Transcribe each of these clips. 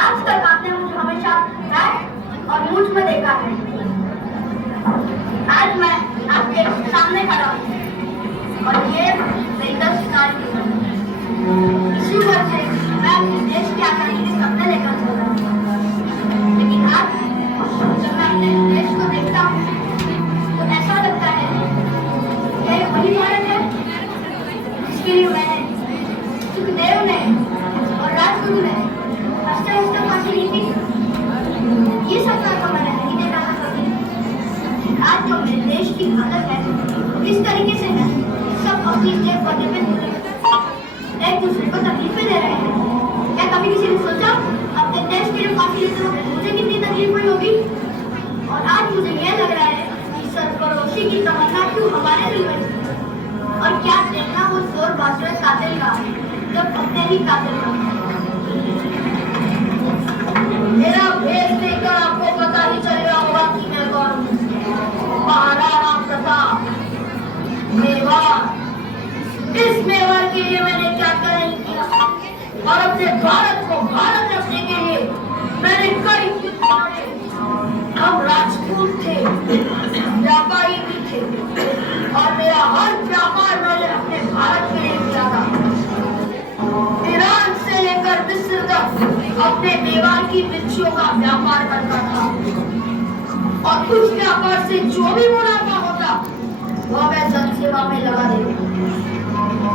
आज तक आपने मुझे हमेशा बैठ और मुझ में देखा है। आज मैं आपके सामने खड़ा हूँ और ये मेरी 10 साल की उम्र है। इसी वजह से मैं अपने देश की आजादी के सपने लेकर चल रहा हूँ। लेकिन आज जब मैं अपने देश को देखता हूँ तो ऐसा लगता है कि ये वही भारत है जिसके लिए मैंने सुखदेव ने और राजगुरु ने हंसते हंसते फांसी ली थी। ये सपना तो मैंने नहीं देखा था कभी। आज जो मेरे देश की हालत है इस तरीके से है, सब अपनी जेब पदे पे एक दूसरे को तकलीफें दे रहे हैं। क्या कभी किसी ने सोचा अपने देश के लिए फांसी लेते वक्त मुझे कितनी तकलीफ हुई होगी? और आज मुझे यह लग रहा है कि सरफरोशी की तमन्ना क्यों हमारे दिल में थी। और क्या देखना वो जोर बाजुए कातिल का जब अपने ही कातिल का। मेरा भेष देखकर आपको पता ही चल रहा होगा कि मैं कौन हूँ। महाराणा प्रताप, मेवाड़। इस मेवाड़ के लिए मैंने क्या क्या नहीं किया और अपने भारत को भारत रखने के लिए मैंने कई युद्ध लड़े। हम राजपूत थे, व्यापारी भी थे और मेरा हर व्यापार मैंने अपने भारत के लिए किया था। ईरान से लेकर मिस्र तक अपने मेवाड़ की मिर्चियों का व्यापार करता था और उस व्यापार से जो भी मुनाफा होता वह मैं जनसेवा में लगा देता।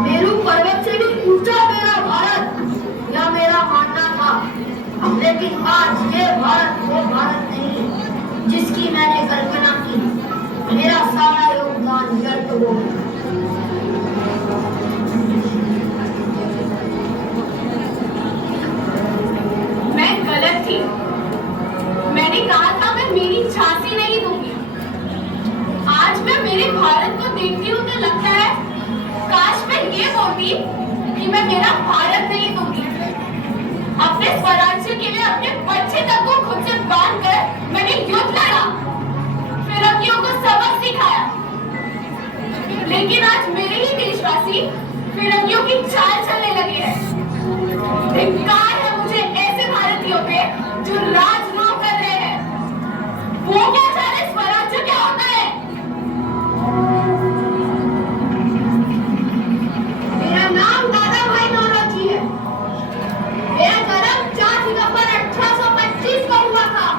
मेरू पर्वत से भी ऊंचा मेरा भारत यह मेरा मानना था। लेकिन आज ये भारत वो भारत नहीं जिसकी मैंने कल्पना की। मेरा सारा योगदान व्यर्थ हो गया। मैं गलत थी। मैंने कहा था मैं मेरी झांसी नहीं दूंगी। आज मैं मेरे भारत को देखती हूँ तो लगता है काश मैं ये बोलती कि मैं मेरा भारत नहीं दूंगी। अपने स्वराज्य के लिए अपने बच्चे तक को खुद से बांध कर मैंने युद्ध लड़ा, फिरंगियों को सबक सिखाया। लेकिन आज मेरे ही देशवासी फिरंगियों की चाल चलने लगे हैं। धिक्कार है मुझे ऐसे भारतीयों पे जो राजद्रोह कर रहे हैं। वो क्या जाने स्वराज्य क्या होता है। मेरा नाम दादा भाई नौरोजी है। मेरा जन्म 4 सितंबर 1825 को हुआ था।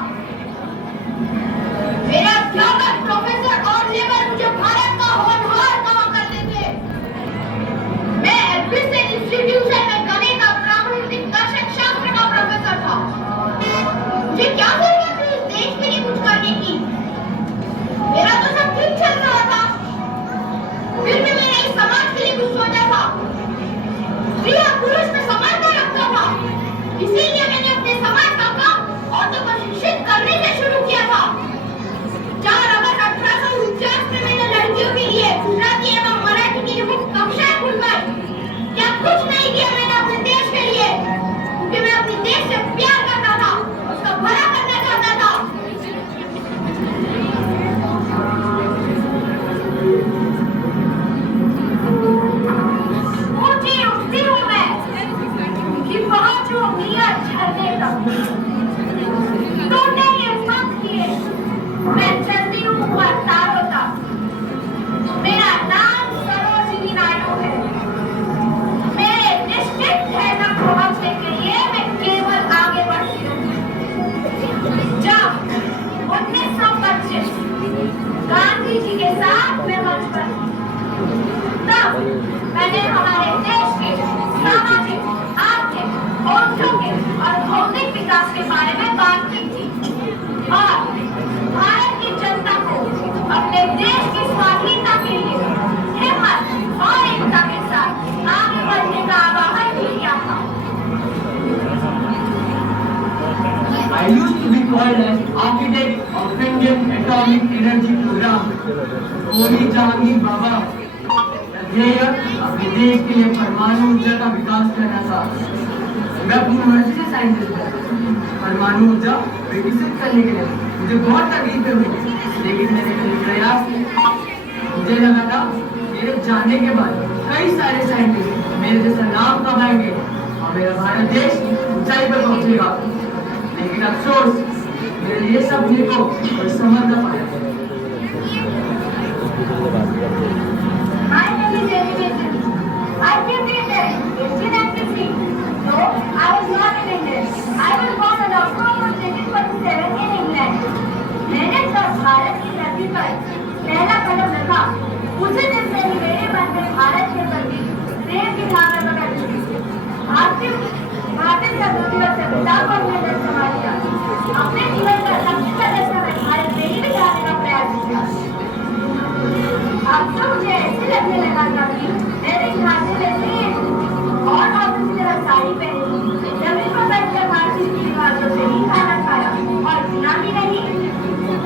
मेरा अध्यापक प्रोफेसर और लेबर मुझे भारत का होनहार कहा करते थे। मैं एडमिशन इंस्टीट्यूशन में गणित और प्राकृतिक दर्शन शास्त्र का प्रोफेसर था। मुझे क्या जरूरत थी इस देश के लिए कुछ करने की? मेरा तो सब ठीक चल रहा था। फिर भी मैंने इस समाज के लिए कुछ सोचा था। स्त्री और पुरुष में समानता रखता था। इसीलिए मैंने अपने समाज का काम औरतों को शिक्षित करने से शुरू किया था। 4 अगस्त 1849 में मैंने लड़कियों के लिए गुजराती एवं मराठी की मुफ्त कक्षाएं खुलवाई। क्या कुछ नहीं किया मैंने अपने देश के लिए, क्योंकि मैं अपने देश से प्यार करता था, उसका भला करना चाहता था। ऊंची उठती हूँ मैं कि पहुंचूं मीरा झरने तक। टूटे ये पंख किए मैं चलती हूँ ऊपर तारों तक। मेरा नाम सरोजिनी नायडू है। मेरे निश्चित ध्येय तक पहुंचने के लिए मैं केवल आगे बढ़ती हूँ। जब 1925 गांधी जी के साथ मैं मंच पर थी, तब मैंने हमारे देश के सामाजिक, आर्थिक, औद्योगिक और भौतिक विकास के बारे में बात की थी और भारत की जनता को अपने देश की स्वाधीनता के लिए हिम्मत और एकता के साथ आगे बढ़ने का आह्वान भी किया था। I used to be called as architect of Indian atomic energy program. Holy Jahangir Baba, the ध्येय अपने देश के लिए परमाणु ऊर्जा का विकास करना था। मैं अपनी मर्जी से साइंटिस्ट था। परमाणु ऊर्जा विकसित करने के लिए मुझे बहुत तकलीफें हुई, लेकिन मैंने कभी प्रयास किया। मुझे लगा था मेरे जाने के बाद कई सारे साइंटिस्ट मेरे जैसा नाम कमाएंगे और मेरा भारत देश ऊंचाई पर पहुंचेगा, लेकिन अफसोस मेरे लिए सपने को और समझ न पाया। My name is Elizabeth. I came to India in 1893. No, I was not in India. I was born on October 1847 in England. मैंने तब भारत की धरती पर पहला कदम रखा। उसी दिन से ही मेरे मन में भारत के प्रति प्रेम की भावना प्रकट हुई। भारतीय संस्कृति और सभ्यता को अपने अंदर समा लिया। अपने जीवन का सबसे सदस्य में भारत में ही बिताने का प्रयास किया। अब तो मुझे ऐसे लगने लगा था कि मैंने झांसे लेते और ऑफिस की तरह साड़ी पहनी, जमीन पर बैठकर भारतीय की रिवाजों से ही खाना खाया और बिना भी नहीं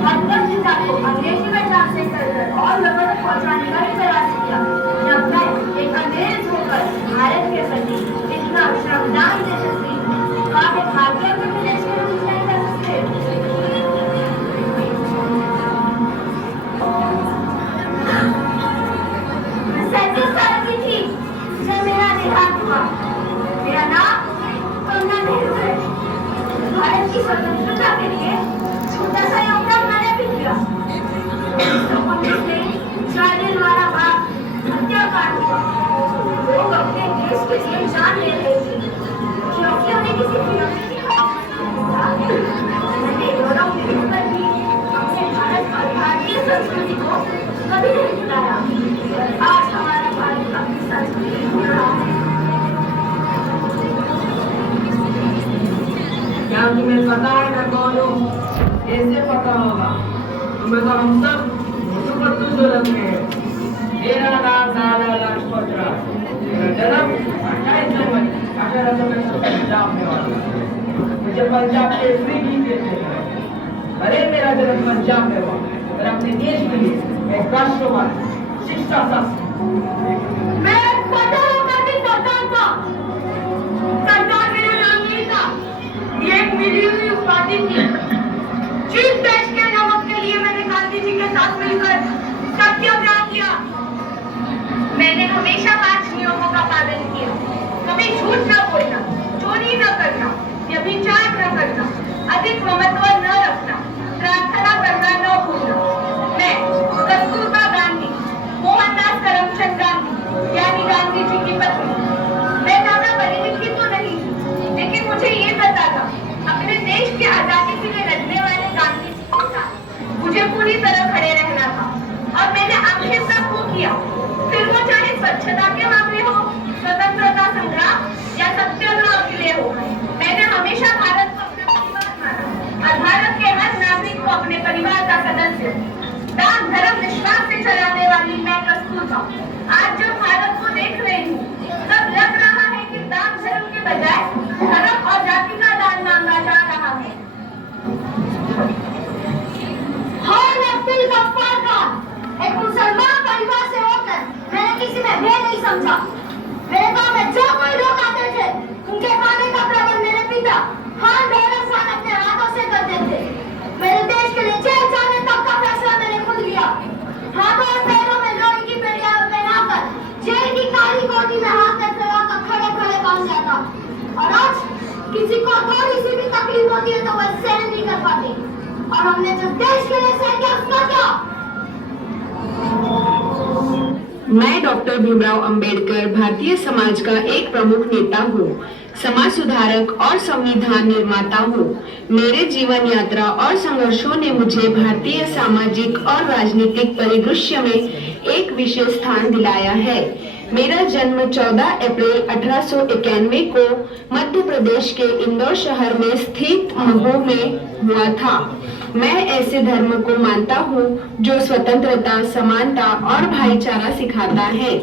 मतलब पिता को अंग्रेजी में ट्रांसलेट कर और लोगों तक पहुंचाने का भी प्रयास किया। जब मैं एक अंग्रेज होकर भारत के प्रति इतना श्रमदान दे सकती तो आप एक भारतीय अपने देश के रूप में कर सकते। मेरा नाम कमला नेहरू है। भारत की स्वतंत्रता के लिए छोटा सा योगदान मैंने भी दिया। 1919 में जालियनवाला बाग हत्याकांड हुआ। लोग अपने देश के लिए जान ले रहे थे क्योंकि उन्हें किसी खिलौने की मैंने दोनों पीढ़ियों पर भी अपने भारत और भारतीय संस्कृति को कभी नहीं भुलाया। आज हमारा भारत अपनी संस्कृति भूल रहा है। क्या तुम्हें पता है मैं कौन हूँ? कैसे पता होगा? तुम्हें तो हम सब सुपरतु सूरत में है। मेरा नाम लाला लाजपत राय। मेरा जन्म 28 जनवरी 1865 पंजाब में हुआ। मुझे पंजाब के श्रीकी कहते हैं। अरे मेरा जन्म पंजाब में हुआ और अपने देश के लिए एक राष्ट्रवाद शिक्षा शास्त्र। मैं पता होगा कि सरदार मेरा नाम नहीं था। ये एक मिली हुई उपाधि थी। जिस देश के नमक के लिए मैंने गांधी जी के साथ मिलकर सत्याग्रह किया। मैंने हमेशा 5 नियमों का पालन किया। कभी झूठ न बोलना, चोरी न करना, व्यभिचार न करना, अधिक ममत्व न रखना, प्रार्थना करना न भूलना। मैं कस्तूरबा गांधी, मोहनदास करमचंद गांधी यानी गांधी जी की पत्नी। मैं ज्यादा पढ़ी लिखी तो नहीं, लेकिन मुझे ये पता था अपने देश की आजादी के लिए लड़ने वाले गांधी जी के साथ मुझे पूरी तरह खड़े रहना था और मैंने आखिर तक वो किया। फिर वो चाहे स्वच्छता के मामले हो, स्वतंत्रता संग्राम या सत्याग्रह के लिए हो। मैंने हमेशा भारत को अपना परिवार माना और भारत के हर नागरिक को अपने परिवार का सदस्य। दान धर्म विश्वास से चलाने वाली मैं कस्तूरबा आज जब भारत को देख रही हूँ तब लग रहा है कि दान धर्म के बजाय धर्म और जाति का दान मांगा जा रहा है। अब्दुल गफ्फार का एक मुसलमान परिवार से होकर मैंने किसी में भेद नहीं समझा। मेरे गांव में जो कोई लोग आते थे उनके खाने का प्रबंध मेरे पिता खान दौलत खान अपने हाथों से करते थे। मेरे देश के लिए जेल जाने तक का फैसला मैंने खुद लिया। हाथों और पैरों में लोहे की बेड़ियां पहनाकर जेल की काली गोदी में हाथ में फैलाकर खड़े खड़े बांध जाता। और आज किसी को थोड़ी सी भी तकलीफ होती है तो वह सहन नहीं कर पाते। और हमने जो देश के लिए सहन किया उसका क्या? मैं डॉक्टर भीमराव अंबेडकर भारतीय समाज का एक प्रमुख नेता हूँ, समाज सुधारक और संविधान निर्माता हूँ। मेरे जीवन यात्रा और संघर्षों ने मुझे भारतीय सामाजिक और राजनीतिक परिदृश्य में एक विशेष स्थान दिलाया है। मेरा जन्म 14 अप्रैल 1891 को मध्य प्रदेश के इंदौर शहर में स्थित महू में हुआ था। मैं ऐसे धर्म को मानता हूँ जो स्वतंत्रता, समानता और भाईचारा सिखाता है।